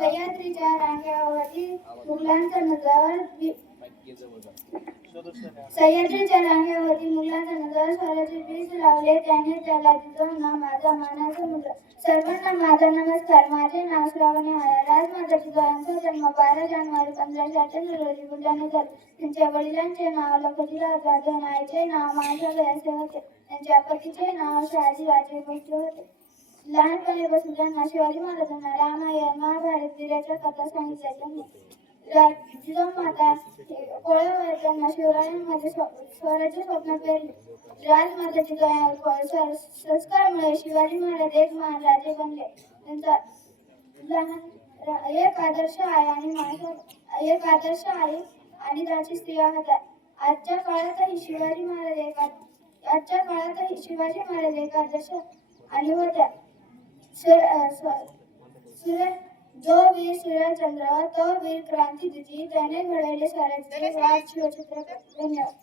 सह्याद्रीच्या रांगेवरती मुघलांचा नजर सह्याद्रीच्या रांगेवरती मुलांचा नजर स्वराचे बीज लावले त्याने त्याला जिजवला माझा मानाचा मुलगा. सर्वांना माझा नमस्कार. माझे नाव श्रावणी आहे. राजमाता जिजाऊंचा जन्म 12 जानेवारी 1598 रोजी बुलढाण्यात झाला. त्यांच्या वडिलांचे नाव लखोजीराव जाधव, आईचे नाव माळसाबाई असे होते. त्यांच्या पतीचे नाव शहाजी राजे भोसले होते. लहानपणीपासून त्यांना शिवाजी महाराजांना रामायण महाभारत वीराच्या कथा सांगितल्या. त्यांनी जिजाऊ माता कोळ्यावर त्यांना शिवरायांमध्ये स्वराज्य स्वप्न पेरले. राजमाता जिजाऊ संस्कारामुळे शिवाजी महाराज एक महान राजे बनले. त्यांचा एक आदर्श आई आणि त्याची स्त्रिया होत्या. आजच्या काळातही शिवाजी महाराज एक आदर्श आणि होत्या. जो वीर सूर्यचंद्र तो वीर क्रांतीज्योती त्याने घडवले स्वराज्य. शिवछत्रपती. धन्यवाद.